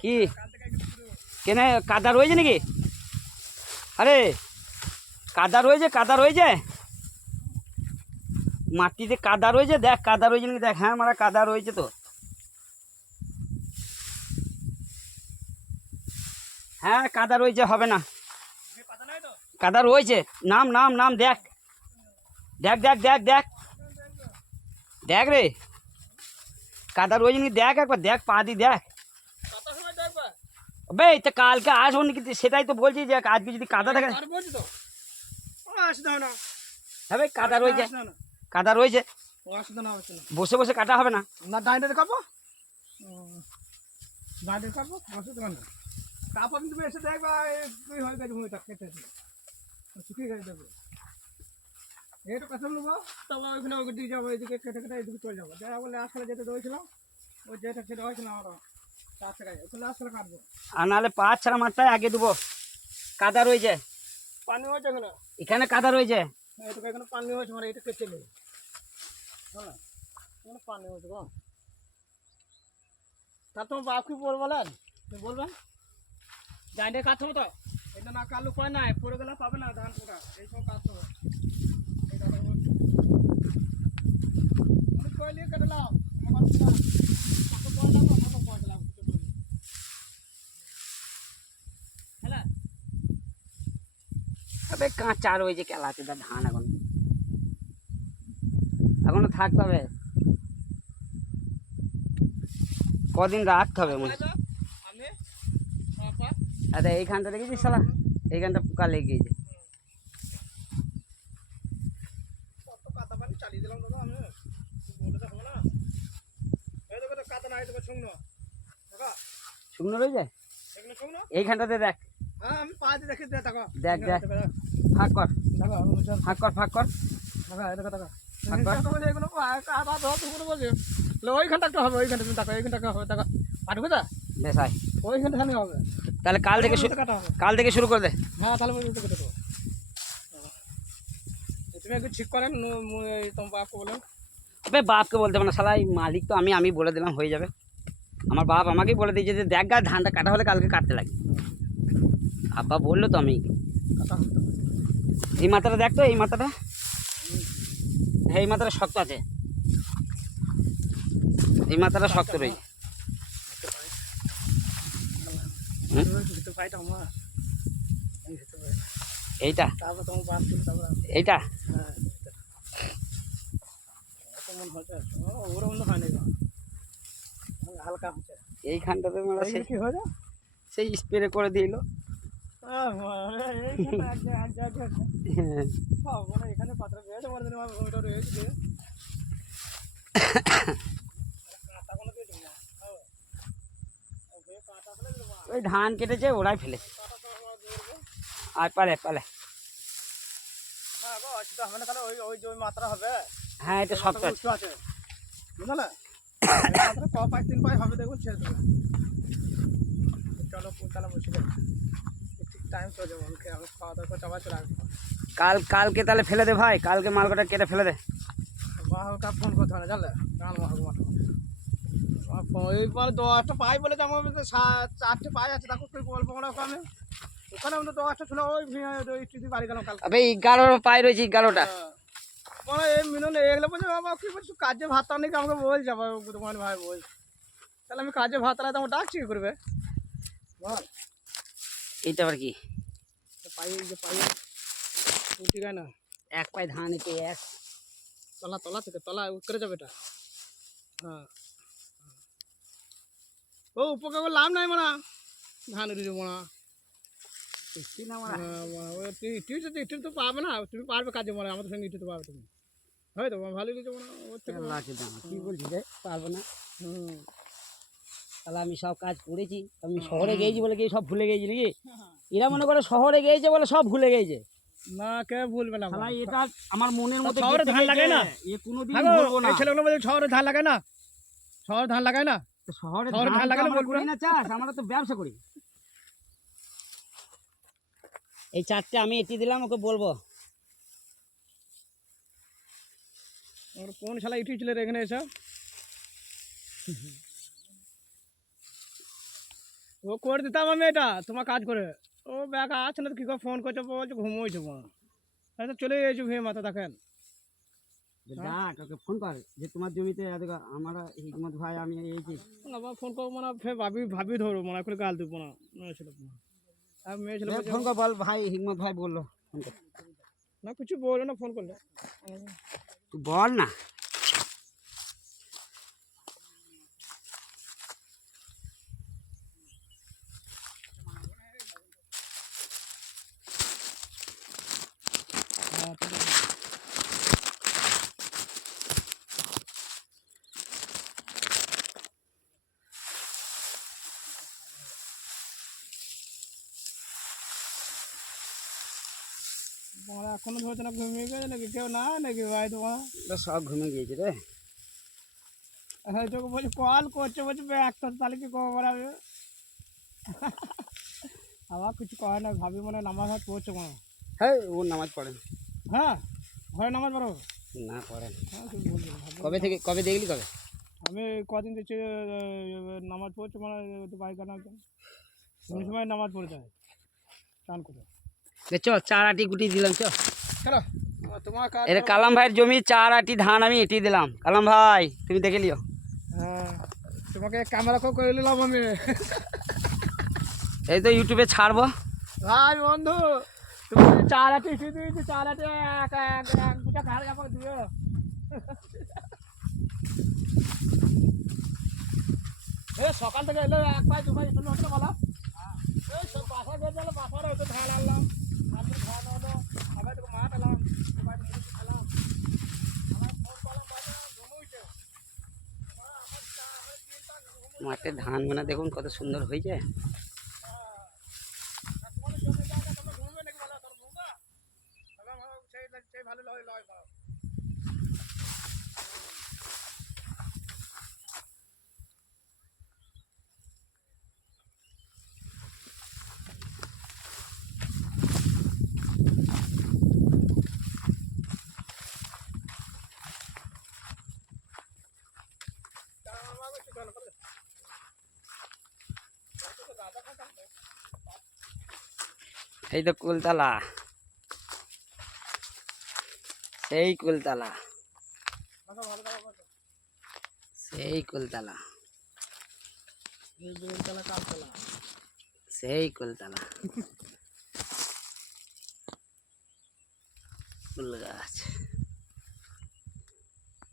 কি কেন কাদা রয়েছে নাকি? আরে কাদা রয়েছে মাটিতে কাদা রয়েছে, দেখ কাদা রয়েছে নাকি দেখ। হ্যাঁ মারা কাদা রয়েছে তো। হ্যাঁ কাদা রয়েছে, হবে না। কাদা রয়েছে, নাম নাম নাম দেখ দেখ দেখ দেখ দেখ দেখ রে কাদা রয়েছে নাকি দেখ, একবার দেখ পা দি দেখ। বে তা কালকে আসবো নাকি, সেটাই তো বলছি যে আজকে যদি কাদা থাকে। হ্যাঁ ভাই কাদা রয়েছে, কাদা রয়েছে, বসে বসে কাটা হবে না। না ডাইনে কাটবো, ডাইনে কাটবো, বসে দেবেন না। তারপর তুমি এসে দেখবা তুই হয়ে গেছে ভূমিটা কেটেছে, শুকিয়ে গেছে দেখবে। এইটা কাছে নেবো, তারপর ওইখানে ওই দিকে যাবো, এইদিকে কেটে কেটে এইদিকে চলে যাবো। যারা বলে আসলে যেতে দৌড়েছিলাম, ওই যেটা সেটা হয়েছিল আমার 4 টাকায়, ওখানে আসলে কাটবো। আর নাহলে 5 মাঠটায় আগে দেবো। কাদা রয়েছে, পানি হয়েছে এখানে, এখানে কাদা রয়েছে। এইটুকু এখানে পানি হয়েছে, মানে এটা কেটে নেবে। হ্যাঁ এখানে পানি হয়েছে গো। তা তোমার বাপ কি বলবো বলেন, তুমি বলবেন ডাইনে কাটতে হবে তো, এটা না কাটলে উপায় নাই, পড়ে গেলে পাবে না ধান পোকা, এইসব কাটতে হবে। এই দাদা বলছি আমি কইলে কেটে নাও, আমার কথা কত পয়সা লাগবে, কত পয়সা লাগবে হ্যাঁ। আবে কাঁচা রয়েছে কেলাতে দা ধান, এখনো থাকতে হবে, কদিন রাখতে হবে মনে। আমি বাবা আচ্ছা এইখানটা দেখেছিস শালা, এইখানটা পোকা লেগে গিয়েছে। কত কাদা পানি চালিয়ে দিলাম দাদা আমি, বলে তো হবে না। এই দেখো তো কাদা নাই, দেখো শুকনো দেখো, শুকনো রয়েছে এগুলো শুকনো। এইখানটাতে দেখ, হ্যাঁ আমি পা দিয়ে দেখে দেখো, দেখ দেখ ফাঁক কর, দেখো ফাঁক কর, ফাঁক কর, দেখো দেখো দেখো ফাঁক কর। এগুলো কাদা ধর তুমি বলছো, ওইখানটা একটা হবে, ওইখানটা তুমি দেখো, এইখানটা হবে দেখো, পাঠবে তো বেশ আয় ওইখানটা খালি হবে। তাহলে কাল থেকে কাটা হবে, কাল থেকে শুরু করে দে। হ্যাঁ তাহলে ওই কেটে দেবো। তুমি একটু ঠিক করেন, তোমার বাপকে বলে। আবে বাপকে বলতে হবে না শালা, এই মালিক তো আমি বলে দিলাম হয়ে যাবে। আমার বাপ আমাকেই বলে দিয়েছে যে দেখ গা ধানটা কাটা হলে কালকে কাটতে লাগে। আব্বা বললো তো আমি। কাটা হবে তো। এই মাথাটা দেখ তো, এই মাথাটা, হ্যাঁ এই মাথাটা শক্ত আছে, এই মাথাটা শক্ত রয়েছে। ভিতর পাইটা আমার এই ভিতর পাই। এইটা তারপর তোমার বাপ ছিল, তারপর এইটা হ্যাঁ মন হচ্ছে ওরকম তো হয় না, হালকা হচ্ছে এইখানটাতে মারা সেই কি হয়ে যায়। সেই স্প্রে করে দিল। এখানে পাত্র রয়েছে, ওইটা রয়েছে ওই ধান কেটেছে ওরাই ফেলেছে, আর পালে পালে। ওই মাত্রা হবে। হ্যাঁ এটা শক্ত আছে। আছে বুঝলে, 3 পাই হবে, দেখুন ছেড়ে দেবে। চলো তাহলে বসে যাবে, ঠিক টাইম চলে যাবো, আমি খাওয়া দাওয়া করে চাপা চলে আসবো। কালকে তাহলে ফেলে দে ভাই, কালকে মালকোটা কেটে ফেলে দে। বাহকা ফোন করতে হবে না জানলে, গান এইবার 10টা পাই বলে তো আমার 4টে পাই আছে, দেখো তুই গল্প করা ওখানে, ওখানে আমাদের 10টা ছিল, ওই স্মৃতি বাড়ি গেলাম কালকে। আবে 11 পাই রয়েছে, 11টা। মানে এই মিলনে এগুলো বলছে বাবা কি বলছো, কাজে ভাত নেই আমাকে বলছে তোমার ভাই বল, তাহলে আমি কাজে ভাত রাখতে আমার ডাকছি কি করবে বল। এইটা আবার কি? পাই যে পাই ঠিক আছে না, এক পাই ধান এতে এক তলা থেকে তলা উঠে যাবে এটা। হ্যাঁ ও উপকার করে লাভ নাই মানে ধান উঠে মোনা ইটি তো পাবে না, তুমি পারবে কাজে মনে আমাদের সঙ্গে ইটি তো পাবে তুমি, হয়তো ভালো লিখে মনে ওর থেকে কি বলছি রে, পারবো না। হুম তাহলে আমি সব কাজ করেছি, আমি শহরে গিয়েছি বলে কি সব ভুলে গেছি নাকি? এরা মনে করে শহরে গিয়েছে বলে সব ভুলে গেছে। না কে ভুলবে না শালা এটা আমার মনের মধ্যে শহরে ধান লাগায় না, এ কোনোদিন ভুলবো না। এই ছেলেগুলো বলে শহরে ধান লাগায় না, শহরে ধান লাগায় না, শহরে ধান ধান লাগালে আমরা বলবো করি না। না চাষ, আমরা তো ব্যবসা করি। এই 4টে আমি এটি দিলাম, ওকে বলবো। কোন শালা ইটি ছিল রে এখানে এসে, ও করে দিতাম আমি এটা তোমার কাজ করে। ও ব্যাগ আছে না তো, কী করে ফোন করছে, বলছে ঘুমোইছে মা। তো চলে গেছি ভেয়ে মাথা দেখেন। ডাক ওকে ফোন কর যে তোমার জমিতে আমার হিকমত ভাই আমি এই যে আবার ফোন করবো মানে ফের ভাবি ভাবি ধরবো মনে করে গাল দেবো না মেয়ে ছেলে। আর মেয়ে ছেলে বলছে, ফোন কর বল ভাই হিকমত ভাই বললো ফোন কর না কিছু বললো না ফোন করলে। তুই বল না। হ্যাঁ, ঠিক আছে। তোমরা এখনো ধরছে না, ঘুমিয়ে গেছে নাকি কেউ না নাকি ভাই তোমার? সব ঘুমে গিয়েছে রে। হ্যাঁ তোকে বলছি কল করছে, বলছি ব্যাগ তো তাহলে কি করবো বলাবে। আবার কিছু কয় না, ভাবি মনে হয় নামাজ হাত পড়ছে মনে হয়। হ্যাঁ ও নামাজ পড়ে না। হ্যাঁ ঘরে নামাজ পড়ো? না পড়ে না। হ্যাঁ তুই বলবি ভাবি। কবে থেকে কবে দেখলি কবে? আমি কদিন দেখছি নামাজ পড়ছে মানে বাইক আনা একদম কোন সময় নামাজ পড়ে যায় চান করে। চ চার আটি গুটি দিলাম চ। চলো তোমার কাজ। এটা কালাম ভাইয়ের জমি, 4 আটি ধান আমি এটি দিলাম। কালাম ভাই তুমি দেখে লিও। হ্যাঁ তোমাকে ক্যামেরা করে নিলাম আমি। এই তো ইউটিউবে ছাড়বো। ভাই বন্ধু তুমি 4 আটি দিয়েছি, 4 আটি এক দুটা খাল আমাকে দিও। সকাল থেকে এলো 1 পাই 2 পাই শুনে হচ্ছে বলো। এই সব বাসা গেছে, বাসার হয়তো ধান আনলাম, তারপরে ধান হলো, আবার তো মাঠ এলাম, খেলাম, আমার ফোন করলাম বাবা ঘুমোইছে। মাঠে ধান গোনা দেখুন কত সুন্দর হয়েছে। তোমাদের জমি জায়গা তোমরা ঘুমবে নাকি বলো, তোর ঘুমবা সেই ভালো লয় লয় করো। এই তো কুলতলা, সেই কুলতলা, সেই কুলতলা, এই বেলতলা কালতলা। সেই কুলতলা। ফুল গাছ।